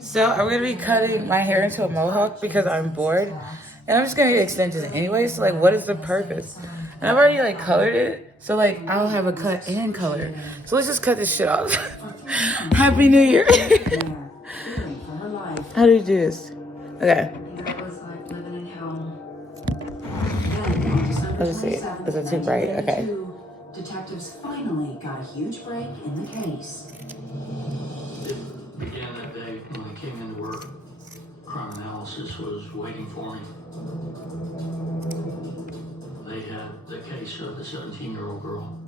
So I'm gonna be cutting my hair into a mohawk because I'm bored, and I'm just gonna get extensions anyway. So like, what is the purpose? And I've already like colored it, so like I'll have a cut and color. So let's just cut this shit off. Happy New Year. How do you do this? Okay. That was like living in hell. Let's see. Is it too bright? Okay. Detectives finally got a huge break in the case. It began that day when I came into work. Crime analysis was waiting for me. They had the case of the 17-year-old girl,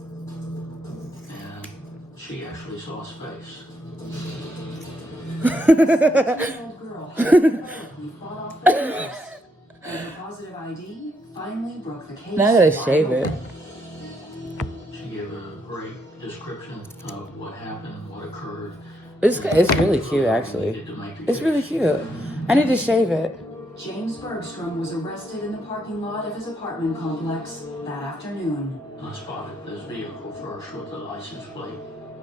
and she actually saw space. The girl had incredibly fought off the police, and her positive ID finally broke the case. Now I gotta shave it. She gave a great description of what happened, what occurred. It's really cute, actually. It's really cute. I need to shave it. James Bergstrom was arrested in the parking lot of his apartment complex that afternoon. I spotted this vehicle first with the license plate.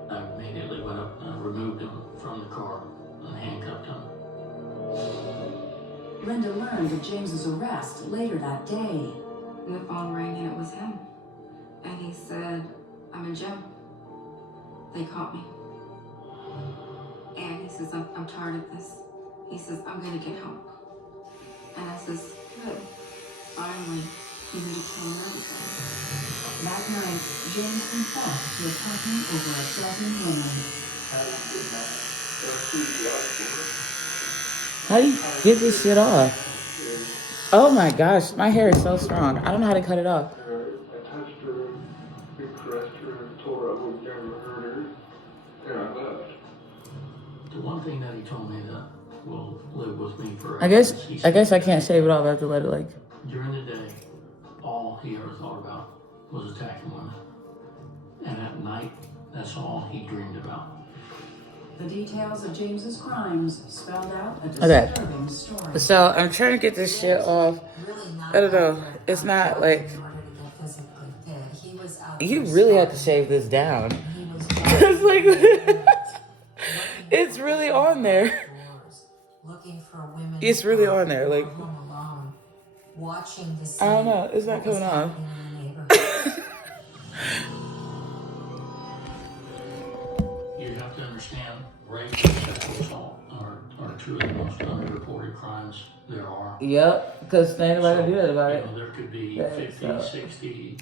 I immediately went up and removed him from the car and handcuffed him. Linda learned of James's arrest later that day. The phone rang and it was him. And he said, I'm in jail. They caught me. And he says, I'm tired of this. He says, I'm gonna get help. And I says, good. Finally, you need to tell me everything. That night, James confessed to attacking over a dozen women. How do you get this shit off? Oh my gosh, my hair is so strong. I don't know how to cut it off. I touched her, we caressed her, told her I would never hurt her, and I left. The one thing that he told me that will live with me forever. I guess I can't shave it off. I have to let it like. During the day, all he ever thought about was attacking women. And at night, that's all he dreamed about. The details of James's crimes spelled out a disturbing story. So I'm trying to get this shit off. I don't know. It's not like. You really have to shave this down. It's like. It's really on there. It's really on there. Like. I don't know. It's not coming off. You have to understand, rape and sexual assault are two of the most underreported crimes there are. Yep, because nobody do that about it. There could be 50, 60,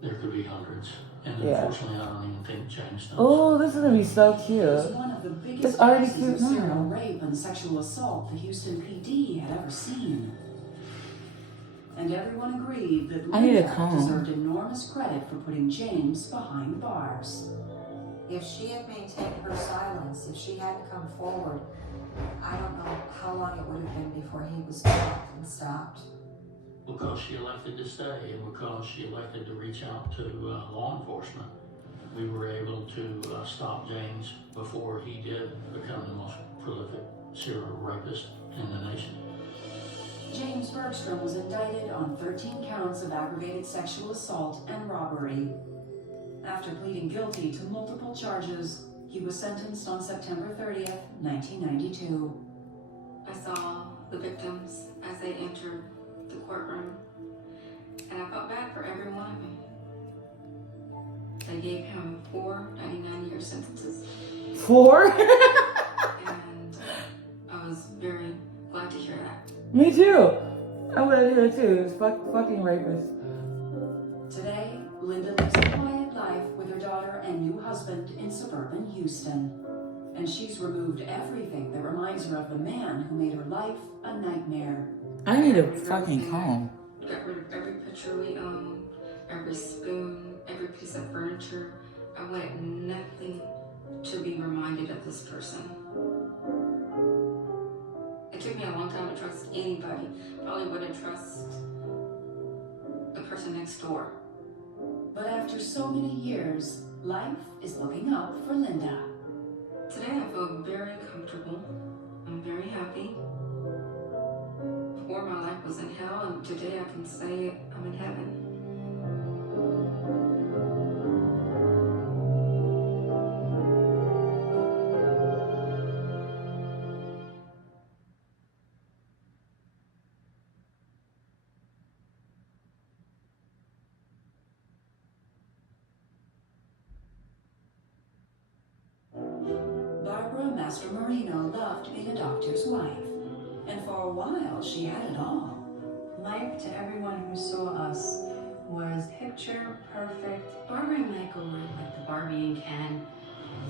there could be hundreds. And unfortunately, I don't even think James knows. Oh, this is going to be so cute. It's one of the biggest already cases cute of serial now. rape and sexual assault the Houston PD had ever seen. And everyone agreed that I need a Linda comb. deserved enormous credit for putting James behind bars. If she had maintained her silence, if she hadn't come forward, I don't know how long it would have been before he was caught and stopped. Because she elected to stay and because she elected to reach out to law enforcement, we were able to stop James before he did become the most prolific serial rapist in the nation. James Bergstrom was indicted on 13 counts of aggravated sexual assault and robbery. After pleading guilty to multiple charges, he was sentenced on September 30th, 1992. I saw the victims as they entered the courtroom, and I felt bad for every one of them. They gave him 4 99-year sentences. 4? And I was very glad to hear that. Me too. I'm glad to hear it too. It's fucking rapist. Today, Linda lives a quiet life with her daughter and new husband in suburban Houston. And she's removed everything that reminds her of the man who made her life a nightmare. I need a fucking comb. Got rid of every picture we own, every spoon, every piece of furniture. I wanted nothing to be reminded of this person. It took me a long time to trust anybody. Probably wouldn't trust the person next door. But after so many years, life is looking up for Linda. Today I feel very comfortable. I'm very happy. Before my life was in hell, and today I can say I'm in heaven. Mastromarino loved being a doctor's wife, and for a while she had it all. Life to everyone who saw us was picture perfect. Barbara and Michael were like the Barbie and Ken.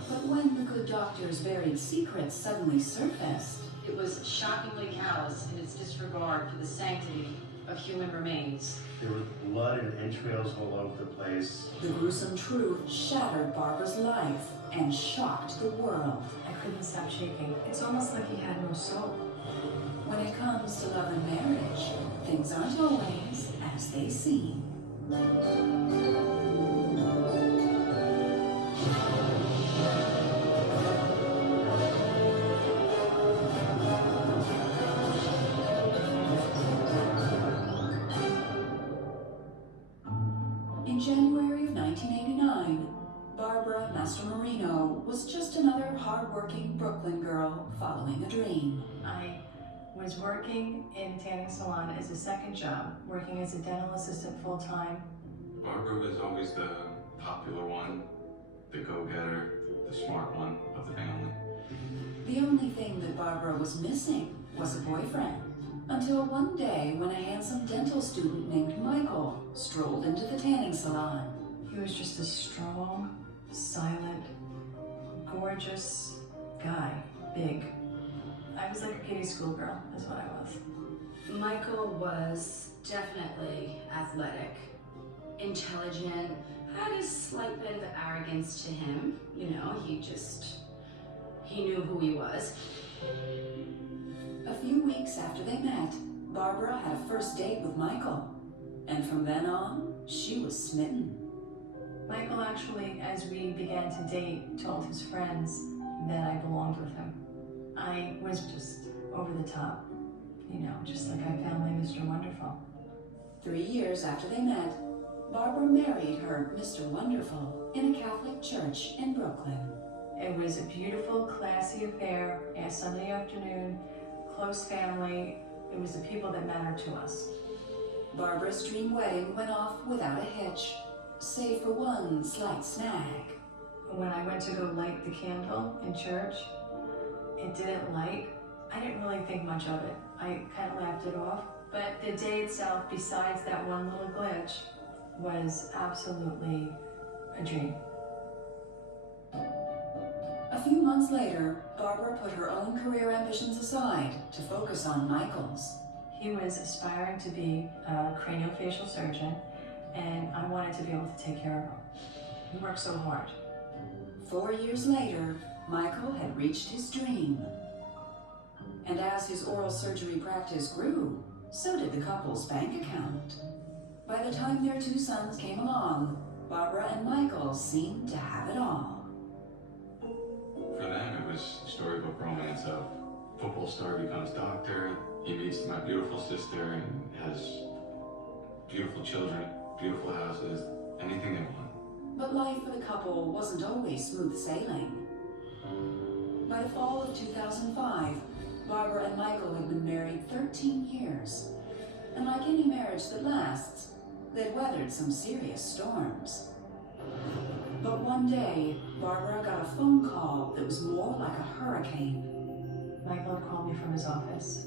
But when the good doctor's buried secrets suddenly surfaced, It was shockingly callous in its disregard for the sanctity of human remains. There was blood and entrails all over the place. the gruesome truth shattered Barbara's life and shocked the world. I couldn't stop shaking. It's almost like he had no soul. When it comes to love and marriage, things aren't always as they seem. In January of 1989, Barbara Mastromarino was just another hard-working Brooklyn girl following a dream. I was working in tanning salon as a second job, working as a dental assistant full-time. Barbara was always the popular one, the go-getter, the smart one of the family. The only thing that Barbara was missing was a boyfriend. Until one day when a handsome dental student named Michael strolled into the tanning salon. He was just a strong, silent, gorgeous guy. Big. I was like a kiddie schoolgirl, is what I was. Michael was definitely athletic, intelligent, had a slight bit of arrogance to him. You know, he knew who he was. A few weeks after they met, Barbara had a first date with Michael. And from then on, she was smitten. Michael actually, as we began to date, told his friends that I belonged with him. I was just over the top, you know, just like I found my Mr. Wonderful. 3 years after they met, Barbara married her Mr. Wonderful in a Catholic church in Brooklyn. It was a beautiful, classy affair, a Sunday afternoon, close family. It was the people that mattered to us. Barbara's dream wedding went off without a hitch, save for one slight snag. When I went to go light the candle in church, it didn't light. I didn't really think much of it. I kind of laughed it off. But the day itself, besides that one little glitch, was absolutely a dream. A few months later, Barbara put her own career ambitions aside to focus on Michael's. He was aspiring to be a craniofacial surgeon, and I wanted to be able to take care of him. He worked so hard. 4 years later, Michael had reached his dream. And as his oral surgery practice grew, so did the couple's bank account. By the time their 2 sons came along, Barbara and Michael seemed to have it all. For them, it was a storybook romance of football star becomes doctor, he meets my beautiful sister and has beautiful children, beautiful houses, anything they want. But life for the couple wasn't always smooth sailing. By the fall of 2005, Barbara and Michael had been married 13 years. And like any marriage that lasts, they'd weathered some serious storms. But one day, Barbara got a phone call that was more like a hurricane. Michael had called me from his office,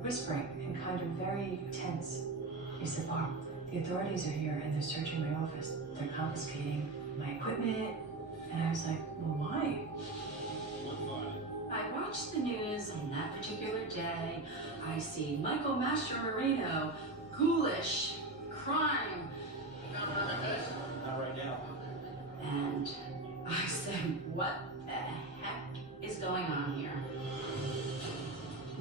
whispering and kind of very tense. He said, "Barb, the authorities are here and they're searching my office. They're confiscating my equipment." And I was like, "Well, why?" I watched the news on that particular day. I see Michael Mastromarino, ghoulish, crime. Not right now. And I said, what the heck is going on here?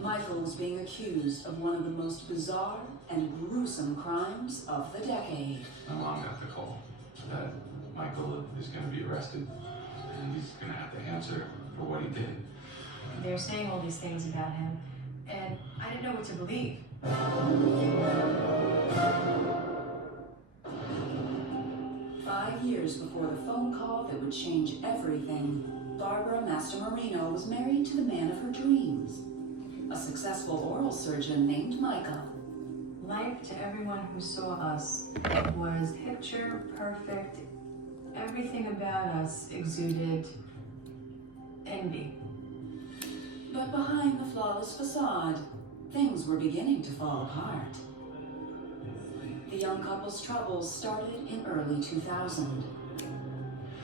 Michael was being accused of one of the most bizarre and gruesome crimes of the decade. My mom got the call that Michael is going to be arrested and he's going to have to answer for what he did. They're saying all these things about him, and I didn't know what to believe. 5 years before the phone call that would change everything, Barbara Mastromarino was married to the man of her dreams, a successful oral surgeon named Michael. Life to everyone who saw us was picture perfect. Everything about us exuded envy. But behind the flawless facade, things were beginning to fall apart. The young couple's troubles started in early 2000.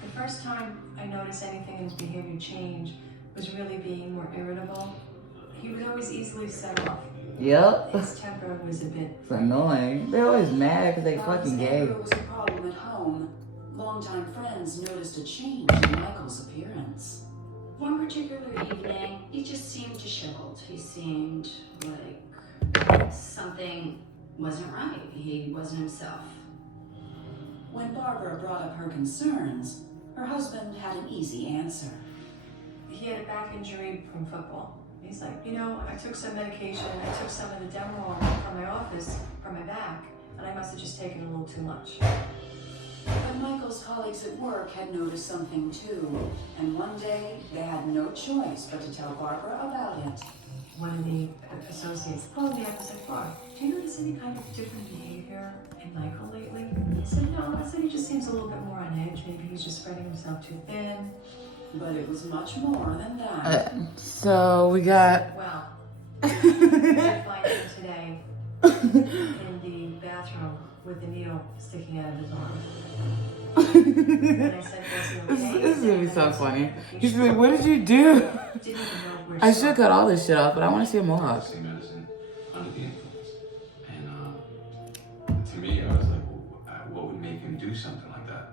The first time I noticed anything in his behavior change was really being more irritable. He would always easily set off. Yep. His temper was a bit... It's annoying. They're always mad because they While fucking his gay. anger was a problem at home, longtime friends noticed a change in Michael's appearance. One particular evening, he just seemed disheveled. He seemed like something wasn't right. He wasn't himself. When Barbara brought up her concerns, her husband had an easy answer. He had a back injury from football. He's like, you know, I took some medication, I took some of the Demerol from my office for my back, and I must have just taken a little too much. But Michael's colleagues at work had noticed something too, and one day they had no choice but to tell Barbara about it. One of the associates called me up and said, Barb, do you notice any kind of different behavior in Michael lately? I said, no. I said, he just seems a little bit more on edge. Maybe he's just spreading himself too thin. But it was much more than that. So we got. Well, I did find him today in the bathroom with a needle sticking out of his arm. And I said, was he okay? This is gonna be so funny. He's like, what did you do? Didn't even know where I should cut all this shit off, but I want to see a mohawk. Emergency medicine under the influence. And to me, I was like, well, what would make him do something like that?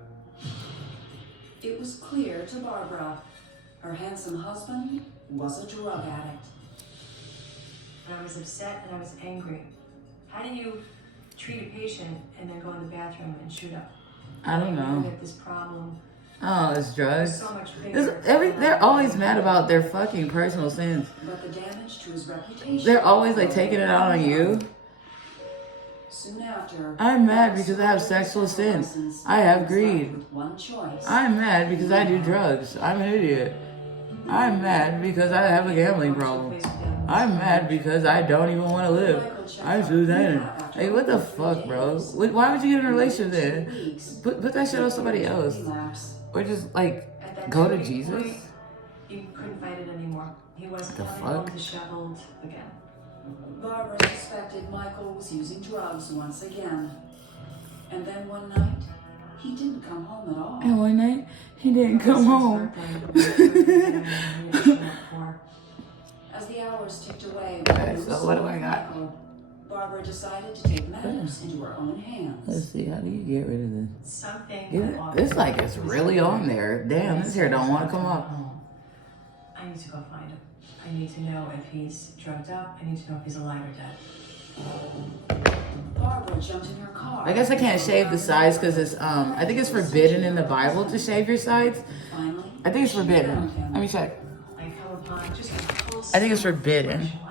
It was clear to Barbara. Her handsome husband was a drug addict. I was upset and I was angry. How do you treat a patient and then go in the bathroom and shoot up? I don't know. That this problem Oh, it's is drugs. so much bigger. They're always mad about their fucking personal sins. But the damage to his reputation... They're always like taking it out on you. Soon after... I'm mad because I have sexual sins. I have greed. With one choice. I'm mad because I do drugs. I'm an idiot. I'm mad because I have a gambling problem. I'm mad because I don't even want to live. I'm Susanna. Hey, what the fuck, bro? Why would you get in a relationship then? Put that shit on somebody else. Or just, like, At that go to turning Jesus? point, you couldn't fight it anymore. He was The coming home fuck? disheveled again. Barbara suspected Michael was using drugs once again. And then one night, he didn't come home at all. And one night, he didn't come home. As the hours ticked away, Okay, so what do I got? Barbara decided to take matters into her own hands. Let's see, how do you get rid of this? Something. It's like it's really on there. Damn, this hair don't want to come up. I need to go find him. I need to know if he's drugged up. I need to know if he's alive or dead. Barbara jumped in her car. I guess I can't shave the sides because it's I think it's forbidden in the Bible to shave your sides. Finally, I think it's forbidden. Let me check. I come upon just a close I think it's forbidden. expression